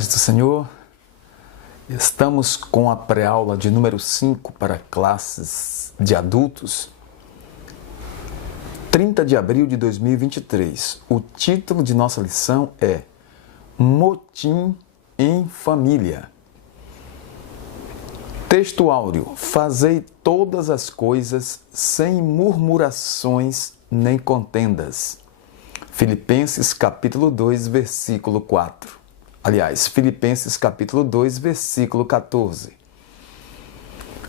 paz do Senhor, estamos com a pré-aula de número 5 para classes de adultos, 30 de abril de 2023. O título de nossa lição é Motim em Família. Texto áureo: fazei todas as coisas sem murmurações nem contendas. Filipenses capítulo 2, versículo 4. Aliás, Filipenses capítulo 2, versículo 14.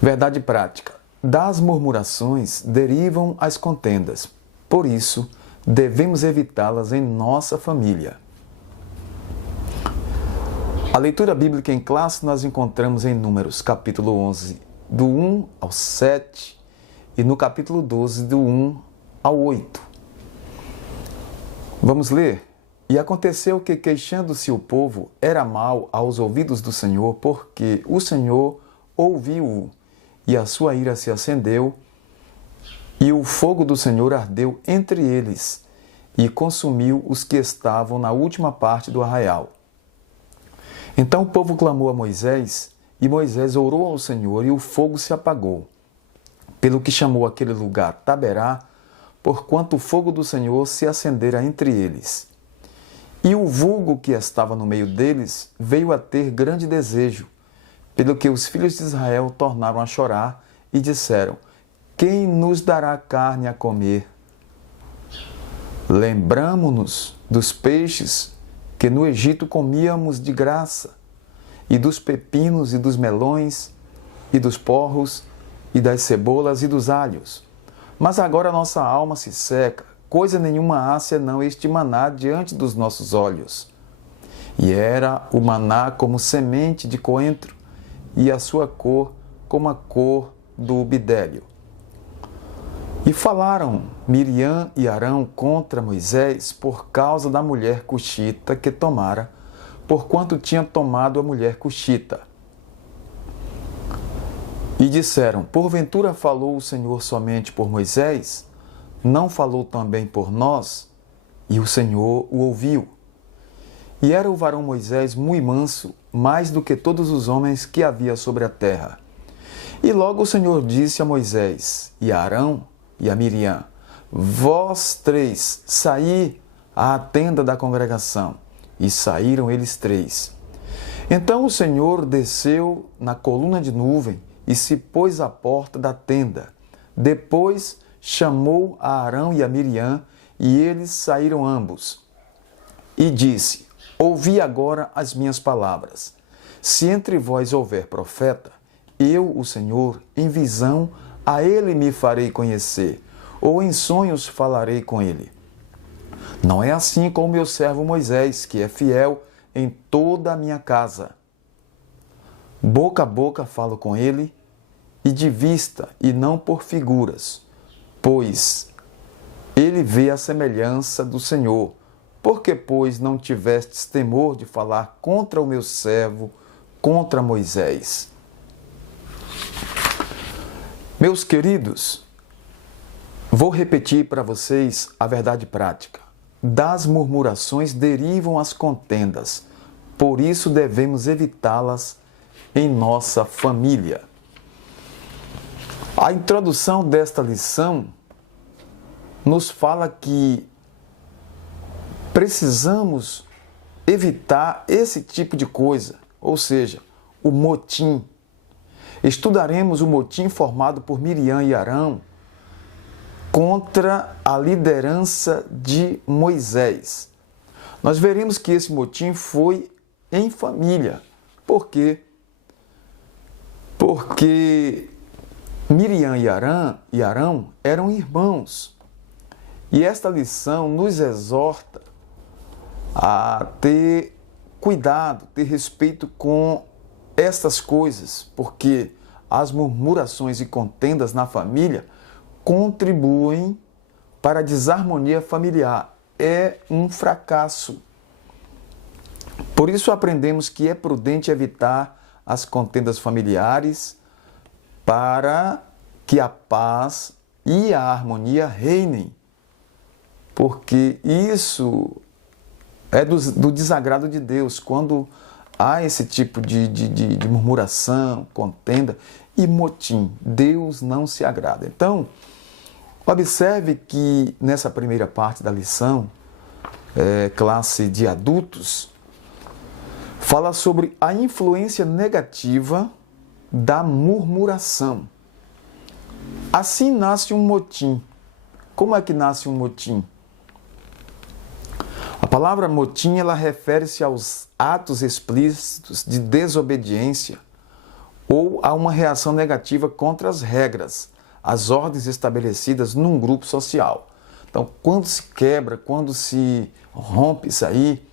Verdade prática: das murmurações derivam as contendas. Por isso, devemos evitá-las em nossa família. A leitura bíblica em classe nós encontramos em Números capítulo 11, do 1 ao 7, e no capítulo 12, do 1 ao 8. Vamos ler? E aconteceu que, queixando-se o povo, era mal aos ouvidos do Senhor, porque o Senhor ouviu-o, e a sua ira se acendeu, e o fogo do Senhor ardeu entre eles, e consumiu os que estavam na última parte do arraial. Então o povo clamou a Moisés, e Moisés orou ao Senhor, e o fogo se apagou, pelo que chamou aquele lugar Taberá, porquanto o fogo do Senhor se acendera entre eles. E o vulgo que estava no meio deles veio a ter grande desejo, pelo que os filhos de Israel tornaram a chorar e disseram: quem nos dará carne a comer? Lembramo-nos dos peixes que no Egito comíamos de graça, e dos pepinos e dos melões, e dos porros, e das cebolas e dos alhos. Mas agora nossa alma se seca, coisa nenhuma há senão este maná diante dos nossos olhos. E era o maná como semente de coentro, e a sua cor como a cor do bidélio. E falaram Miriam e Arão contra Moisés por causa da mulher cuxita que tomara, porquanto tinha tomado a mulher cuxita. E disseram: porventura falou o Senhor somente por Moisés? Não falou também por nós? E o Senhor o ouviu. E era o varão Moisés muito manso, mais do que todos os homens que havia sobre a terra. E logo o Senhor disse a Moisés, e a Arão, e a Miriam: vós três, saí à tenda da congregação. E saíram eles três. Então o Senhor desceu na coluna de nuvem e se pôs à porta da tenda. Depois chamou a Arão e a Miriam, e eles saíram ambos. E disse: ouvi agora as minhas palavras. Se entre vós houver profeta, eu, o Senhor, em visão, a ele me farei conhecer, ou em sonhos falarei com ele. Não é assim com o meu servo Moisés, que é fiel em toda a minha casa. Boca a boca falo com ele, e de vista, e não por figuras, pois ele vê a semelhança do Senhor. Porque, pois, não tivestes temor de falar contra o meu servo, contra Moisés? Meus queridos, vou repetir para vocês a verdade prática. Das murmurações derivam as contendas, por isso devemos evitá-las em nossa família. A introdução desta lição nos fala que precisamos evitar esse tipo de coisa, ou seja, o motim. Estudaremos o motim formado por Miriam e Arão contra a liderança de Moisés. Nós veremos que esse motim foi em família. Por quê? Porque Miriam e Arão eram irmãos. E esta lição nos exorta a ter cuidado, ter respeito com estas coisas, porque as murmurações e contendas na família contribuem para a desarmonia familiar. É um fracasso. Por isso aprendemos que é prudente evitar as contendas familiares para que a paz e a harmonia reinem, porque isso é do desagrado de Deus, quando há esse tipo de murmuração, contenda e motim. Deus não se agrada. Então, observe que nessa primeira parte da lição, classe de adultos, fala sobre a influência negativa da murmuração. Assim nasce um motim. Como é que nasce um motim? A palavra motim, ela refere-se aos atos explícitos de desobediência ou a uma reação negativa contra as regras, as ordens estabelecidas num grupo social. Então, quando se quebra, quando se rompe isso aí,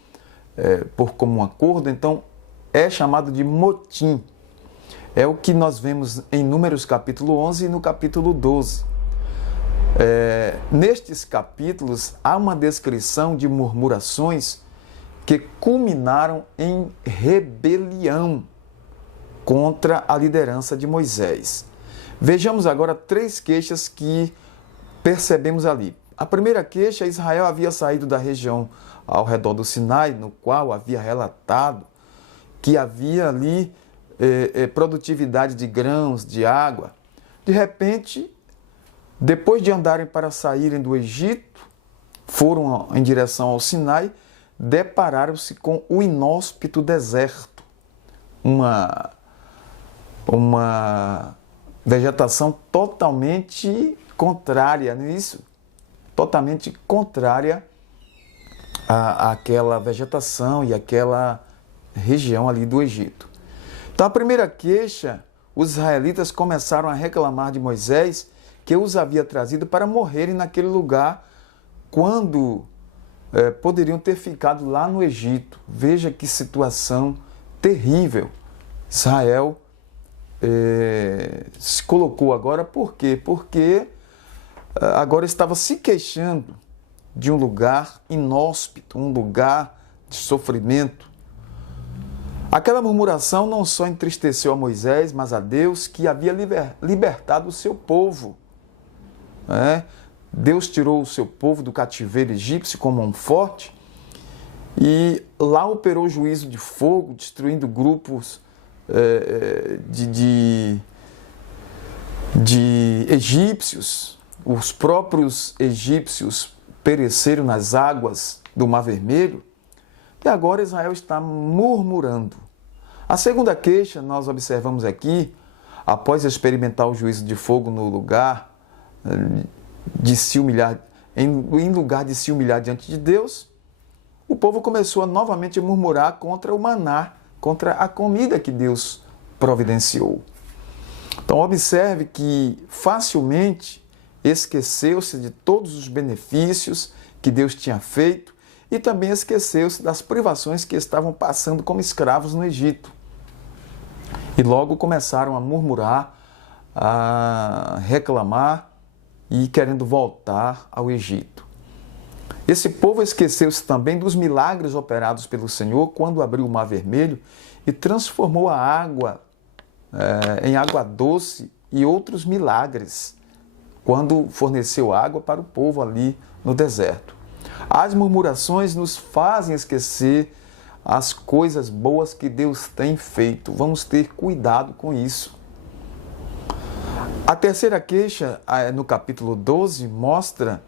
por comum acordo, então é chamado de motim. É o que nós vemos em Números capítulo 11 e no capítulo 12. Nestes capítulos há uma descrição de murmurações que culminaram em rebelião contra a liderança de Moisés. Vejamos agora 3 queixas que percebemos ali. A primeira queixa, Israel havia saído da região ao redor do Sinai, no qual havia relatado que havia ali produtividade de grãos, de água. De repente, depois de andarem para saírem do Egito, foram em direção ao Sinai, depararam-se com o inóspito deserto, uma vegetação totalmente contrária, não é isso? Totalmente contrária àquela vegetação e àquela região ali do Egito. Então, a primeira queixa, os israelitas começaram a reclamar de Moisés que os havia trazido para morrerem naquele lugar quando poderiam ter ficado lá no Egito. Veja que situação terrível. Israel se colocou agora, por quê? Porque agora estava se queixando de um lugar inóspito, um lugar de sofrimento. Aquela murmuração não só entristeceu a Moisés, mas a Deus, que havia libertado o seu povo. Deus tirou o seu povo do cativeiro egípcio com mão forte e lá operou juízo de fogo, destruindo grupos de egípcios. Os próprios egípcios pereceram nas águas do Mar Vermelho e agora Israel está murmurando. A segunda queixa, nós observamos aqui, após experimentar o juízo de fogo no lugar de se humilhar, em lugar de se humilhar diante de Deus, o povo começou a novamente murmurar contra o maná, contra a comida que Deus providenciou. Então observe que facilmente esqueceu-se de todos os benefícios que Deus tinha feito e também esqueceu-se das privações que estavam passando como escravos no Egito. E logo começaram a murmurar, a reclamar e querendo voltar ao Egito. Esse povo esqueceu-se também dos milagres operados pelo Senhor quando abriu o Mar Vermelho e transformou a água em água doce e outros milagres quando forneceu água para o povo ali no deserto. As murmurações nos fazem esquecer as coisas boas que Deus tem feito. Vamos ter cuidado com isso. A terceira queixa, no capítulo 12, mostra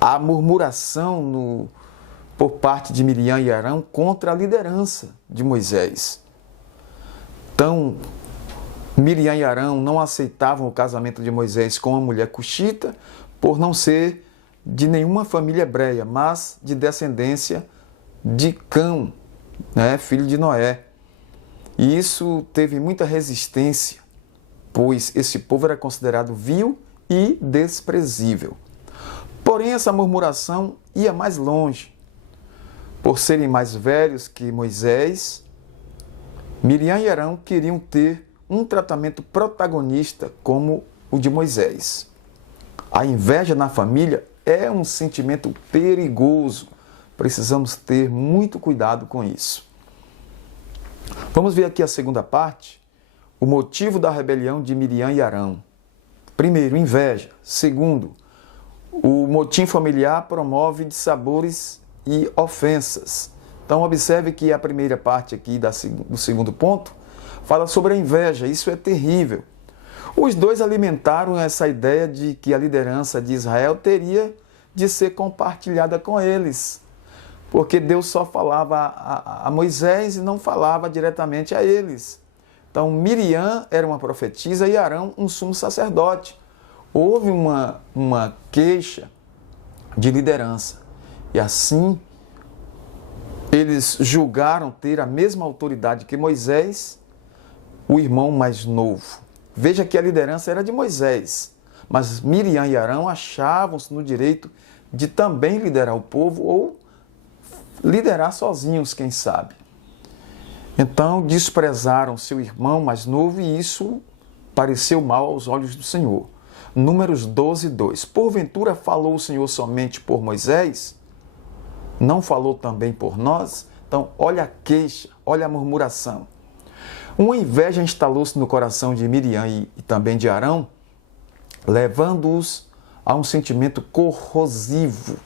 a murmuração por parte de Miriam e Arão contra a liderança de Moisés. Então, Miriam e Arão não aceitavam o casamento de Moisés com uma mulher cuxita por não ser de nenhuma família hebreia, mas de descendência de Cão, filho de Noé. E isso teve muita resistência, pois esse povo era considerado vil e desprezível. Porém, essa murmuração ia mais longe. Por serem mais velhos que Moisés, Miriam e Arão queriam ter um tratamento protagonista como o de Moisés. A inveja na família é um sentimento perigoso. Precisamos ter muito cuidado com isso. Vamos ver aqui a segunda parte, o motivo da rebelião de Miriam e Arão. Primeiro, inveja. Segundo, o motim familiar promove dissabores e ofensas. Então observe que a primeira parte aqui do segundo ponto fala sobre a inveja. Isso é terrível. Os dois alimentaram essa ideia de que a liderança de Israel teria de ser compartilhada com eles, porque Deus só falava a Moisés e não falava diretamente a eles. Então Miriam era uma profetisa e Arão um sumo sacerdote. Houve uma queixa de liderança e assim eles julgaram ter a mesma autoridade que Moisés, o irmão mais novo. Veja que a liderança era de Moisés, mas Miriam e Arão achavam-se no direito de também liderar o povo ou liderar sozinhos, quem sabe. Então desprezaram seu irmão mais novo e isso pareceu mal aos olhos do Senhor. Números 12, 2. Porventura falou o Senhor somente por Moisés? Não falou também por nós? Então, olha a queixa, olha a murmuração. Uma inveja instalou-se no coração de Miriam e também de Arão, levando-os a um sentimento corrosivo,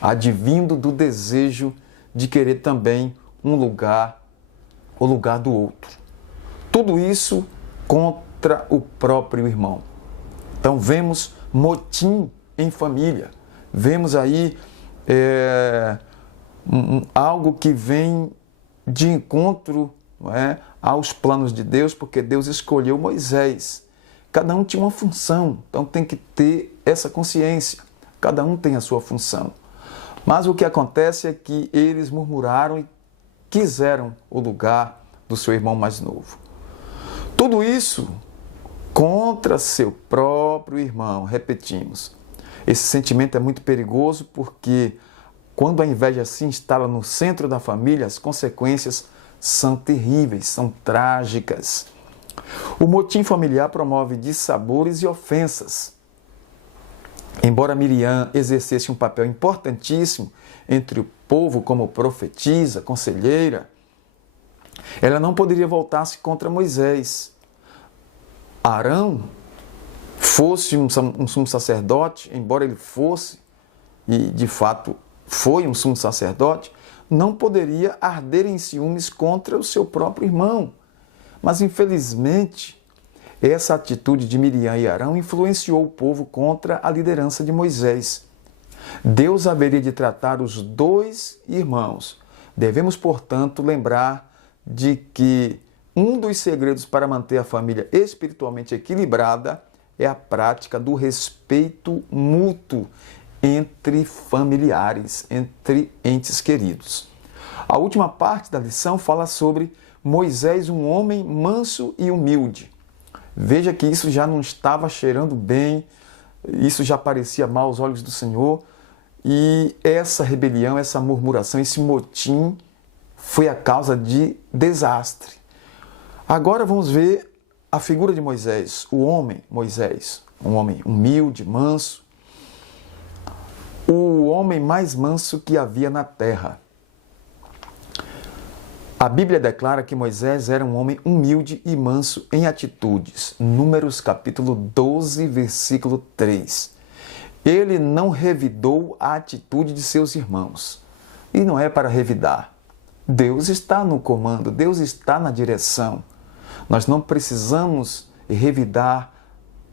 advindo do desejo de querer também o lugar do outro. Tudo isso contra o próprio irmão. Então vemos motim em família, vemos aí algo que vem de encontro, não é, aos planos de Deus, porque Deus escolheu Moisés. Cada um tinha uma função, então tem que ter essa consciência. Cada um tem a sua função. Mas o que acontece é que eles murmuraram e quiseram o lugar do seu irmão mais novo. Tudo isso contra seu próprio irmão, repetimos. Esse sentimento é muito perigoso porque quando a inveja se instala no centro da família, as consequências são terríveis, são trágicas. O motim familiar promove dissabores e ofensas. Embora Miriam exercesse um papel importantíssimo entre o povo como profetisa, conselheira, ela não poderia voltar-se contra Moisés. Arão fosse um sumo sacerdote, embora ele fosse, e de fato foi um sumo sacerdote, não poderia arder em ciúmes contra o seu próprio irmão. Mas infelizmente, essa atitude de Miriam e Arão influenciou o povo contra a liderança de Moisés. Deus haveria de tratar os dois irmãos. Devemos, portanto, lembrar de que um dos segredos para manter a família espiritualmente equilibrada é a prática do respeito mútuo entre familiares, entre entes queridos. A última parte da lição fala sobre Moisés, um homem manso e humilde. Veja que isso já não estava cheirando bem, isso já parecia mal aos olhos do Senhor, e essa rebelião, essa murmuração, esse motim foi a causa de desastre. Agora vamos ver a figura de Moisés, o homem Moisés, um homem humilde, manso, o homem mais manso que havia na terra. A Bíblia declara que Moisés era um homem humilde e manso em atitudes. Números capítulo 12, versículo 3. Ele não revidou a atitude de seus irmãos. E não é para revidar. Deus está no comando, Deus está na direção. Nós não precisamos revidar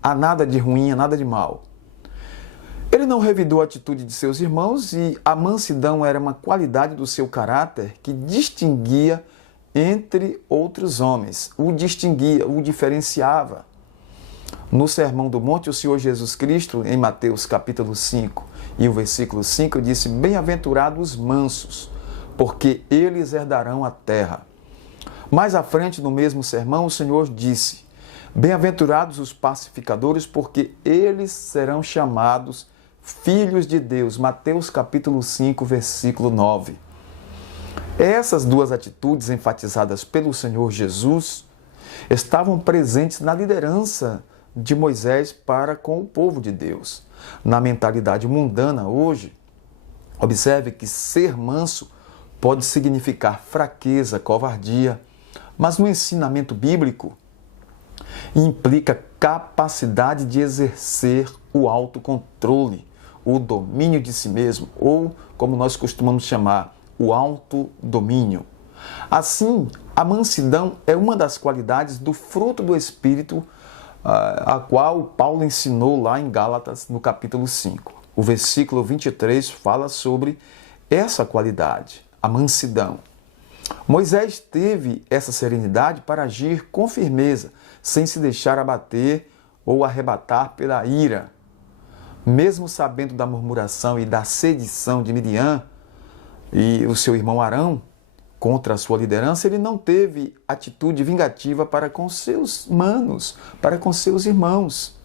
a nada de ruim, a nada de mal. Ele não revidou a atitude de seus irmãos e a mansidão era uma qualidade do seu caráter que distinguia entre outros homens, o distinguia, o diferenciava. No Sermão do Monte, o Senhor Jesus Cristo, em Mateus capítulo 5 e o versículo 5, disse: "Bem-aventurados os mansos, porque eles herdarão a terra." Mais à frente, no mesmo sermão, o Senhor disse: "Bem-aventurados os pacificadores, porque eles serão chamados filhos de Deus." Mateus capítulo 5, versículo 9. Essas duas atitudes enfatizadas pelo Senhor Jesus estavam presentes na liderança de Moisés para com o povo de Deus. Na mentalidade mundana hoje, observe que ser manso pode significar fraqueza, covardia, mas no ensinamento bíblico implica capacidade de exercer o autocontrole, o domínio de si mesmo, ou, como nós costumamos chamar, o autodomínio. Assim, a mansidão é uma das qualidades do fruto do Espírito, a qual Paulo ensinou lá em Gálatas, no capítulo 5. O versículo 23 fala sobre essa qualidade, a mansidão. Moisés teve essa serenidade para agir com firmeza, sem se deixar abater ou arrebatar pela ira. Mesmo sabendo da murmuração e da sedição de Miriam e o seu irmão Arão contra a sua liderança, ele não teve atitude vingativa para com seus manos, para com seus irmãos.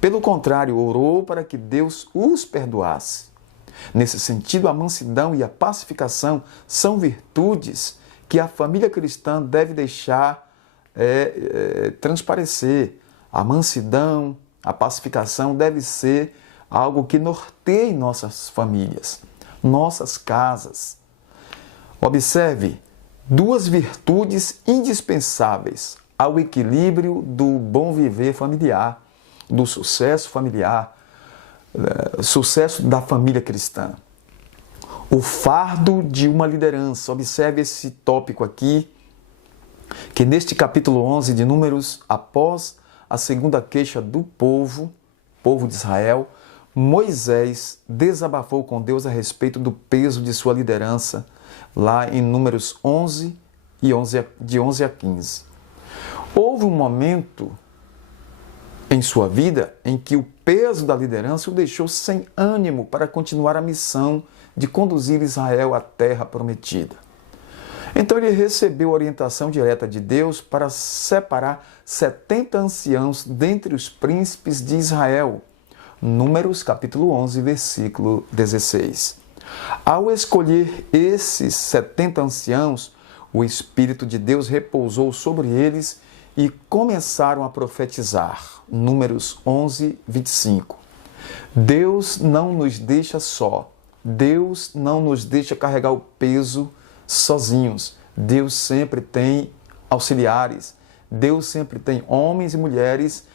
Pelo contrário, orou para que Deus os perdoasse. Nesse sentido, a mansidão e a pacificação são virtudes que a família cristã deve deixar transparecer. A mansidão, a pacificação deve ser algo que norteie nossas famílias, nossas casas. Observe, duas virtudes indispensáveis ao equilíbrio do bom viver familiar, do sucesso familiar, sucesso da família cristã. O fardo de uma liderança. Observe esse tópico aqui, que neste capítulo 11 de Números, após a segunda queixa do povo de Israel, Moisés desabafou com Deus a respeito do peso de sua liderança, lá em Números 11, de 11 a 15. Houve um momento em sua vida em que o peso da liderança o deixou sem ânimo para continuar a missão de conduzir Israel à terra prometida. Então ele recebeu orientação direta de Deus para separar 70 anciãos dentre os príncipes de Israel. Números capítulo 11, versículo 16. Ao escolher esses 70 anciãos, o Espírito de Deus repousou sobre eles e começaram a profetizar. Números 11, 25. Deus não nos deixa só. Deus não nos deixa carregar o peso sozinhos. Deus sempre tem auxiliares. Deus sempre tem homens e mulheres,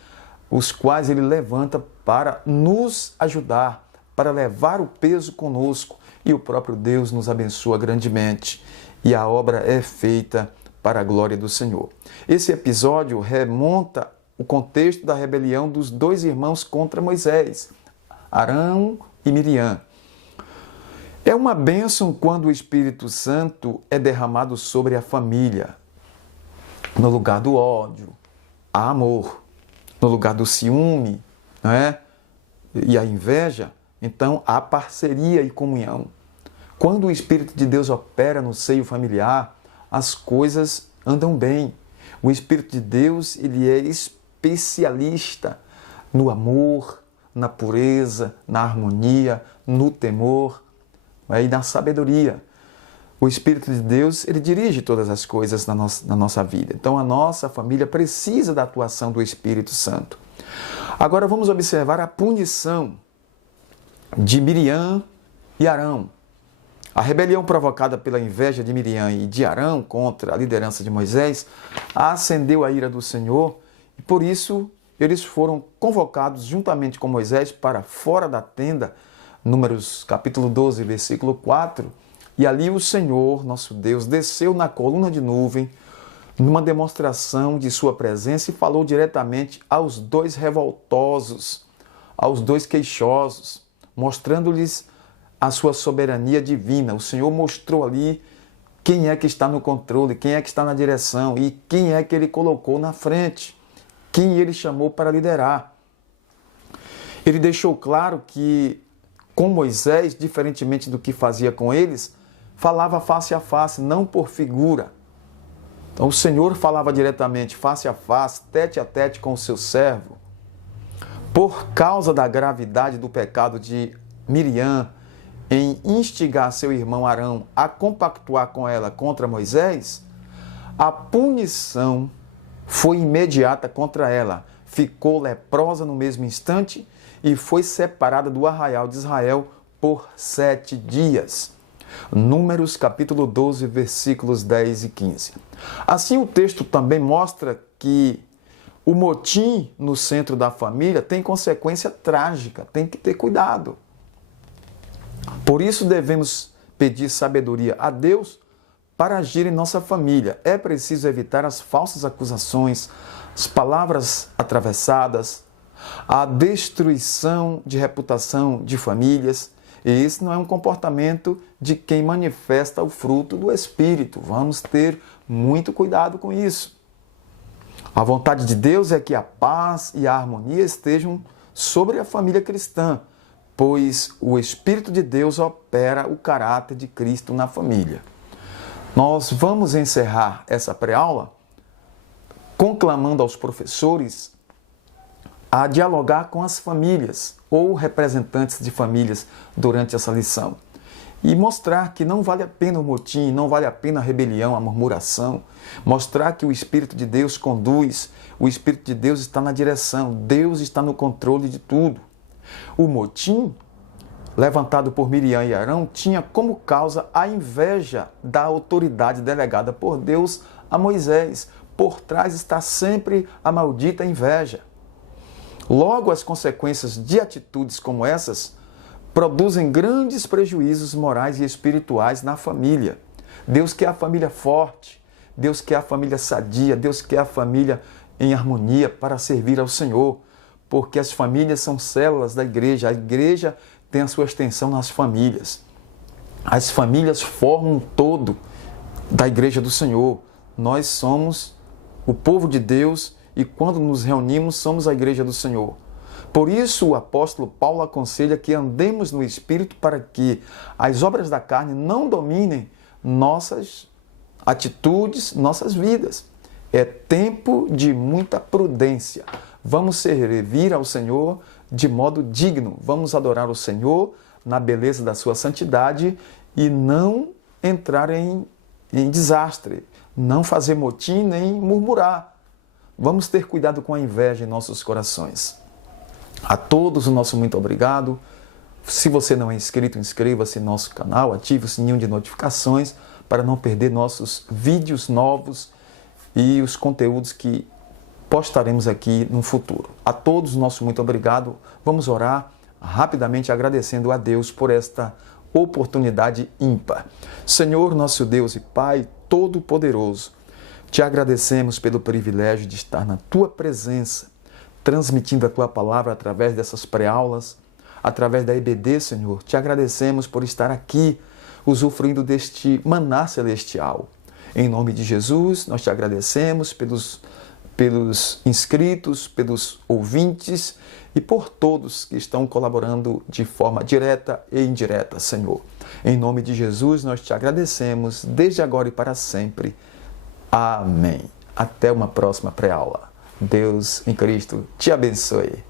os quais Ele levanta para nos ajudar, para levar o peso conosco. E o próprio Deus nos abençoa grandemente. E a obra é feita para a glória do Senhor. Esse episódio remonta o contexto da rebelião dos dois irmãos contra Moisés, Arão e Miriam. É uma bênção quando o Espírito Santo é derramado sobre a família. No lugar do ódio, há amor. No lugar do ciúme, não é? E a inveja, então há parceria e comunhão. Quando o Espírito de Deus opera no seio familiar, as coisas andam bem. O Espírito de Deus, ele é especialista no amor, na pureza, na harmonia, no temor e na sabedoria. O Espírito de Deus, ele dirige todas as coisas na nossa vida. Então a nossa família precisa da atuação do Espírito Santo. Agora vamos observar a punição de Miriam e Arão. A rebelião provocada pela inveja de Miriam e de Arão contra a liderança de Moisés acendeu a ira do Senhor e por isso eles foram convocados juntamente com Moisés para fora da tenda, Números capítulo 12, versículo 4, e ali o Senhor, nosso Deus, desceu na coluna de nuvem numa demonstração de sua presença e falou diretamente aos dois revoltosos, aos dois queixosos, mostrando-lhes a sua soberania divina. O Senhor mostrou ali quem é que está no controle, quem é que está na direção e quem é que Ele colocou na frente, quem Ele chamou para liderar. Ele deixou claro que com Moisés, diferentemente do que fazia com eles, falava face a face, não por figura. Então o Senhor falava diretamente, face a face, tete a tete com o seu servo. Por causa da gravidade do pecado de Miriam em instigar seu irmão Arão a compactuar com ela contra Moisés, a punição foi imediata contra ela. Ficou leprosa no mesmo instante e foi separada do arraial de Israel por 7 dias. Números capítulo 12, versículos 10 e 15. Assim o texto também mostra que o motim no centro da família tem consequência trágica, tem que ter cuidado. Por isso devemos pedir sabedoria a Deus para agir em nossa família. É preciso evitar as falsas acusações, as palavras atravessadas, a destruição de reputação de famílias. E esse não é um comportamento de quem manifesta o fruto do Espírito. Vamos ter muito cuidado com isso. A vontade de Deus é que a paz e a harmonia estejam sobre a família cristã, pois o Espírito de Deus opera o caráter de Cristo na família. Nós vamos encerrar essa pré-aula conclamando aos professores a dialogar com as famílias ou representantes de famílias durante essa lição e mostrar que não vale a pena o motim, não vale a pena a rebelião, a murmuração, mostrar que o Espírito de Deus conduz, o Espírito de Deus está na direção, Deus está no controle de tudo. O motim, levantado por Miriam e Arão, tinha como causa a inveja da autoridade delegada por Deus a Moisés. Por trás está sempre a maldita inveja. Logo, as consequências de atitudes como essas produzem grandes prejuízos morais e espirituais na família. Deus quer a família forte, Deus quer a família sadia, Deus quer a família em harmonia para servir ao Senhor, porque as famílias são células da igreja, a igreja tem a sua extensão nas famílias. As famílias formam um todo da igreja do Senhor. Nós somos o povo de Deus e quando nos reunimos somos a igreja do Senhor. Por isso o apóstolo Paulo aconselha que andemos no Espírito para que as obras da carne não dominem nossas atitudes, nossas vidas. É tempo de muita prudência. Vamos servir ao Senhor de modo digno. Vamos adorar o Senhor na beleza da sua santidade e não entrar em desastre, não fazer motim nem murmurar. Vamos ter cuidado com a inveja em nossos corações. A todos o nosso muito obrigado. Se você não é inscrito, inscreva-se no nosso canal, ative o sininho de notificações para não perder nossos vídeos novos e os conteúdos que postaremos aqui no futuro. A todos o nosso muito obrigado. Vamos orar rapidamente agradecendo a Deus por esta oportunidade ímpar. Senhor, nosso Deus e Pai Todo-Poderoso, te agradecemos pelo privilégio de estar na Tua presença, transmitindo a Tua palavra através dessas pré-aulas, através da EBD, Senhor. Te agradecemos por estar aqui, usufruindo deste maná celestial. Em nome de Jesus, nós te agradecemos pelos inscritos, pelos ouvintes e por todos que estão colaborando de forma direta e indireta, Senhor. Em nome de Jesus, nós te agradecemos desde agora e para sempre. Amém. Até uma próxima pré-aula. Deus em Cristo te abençoe.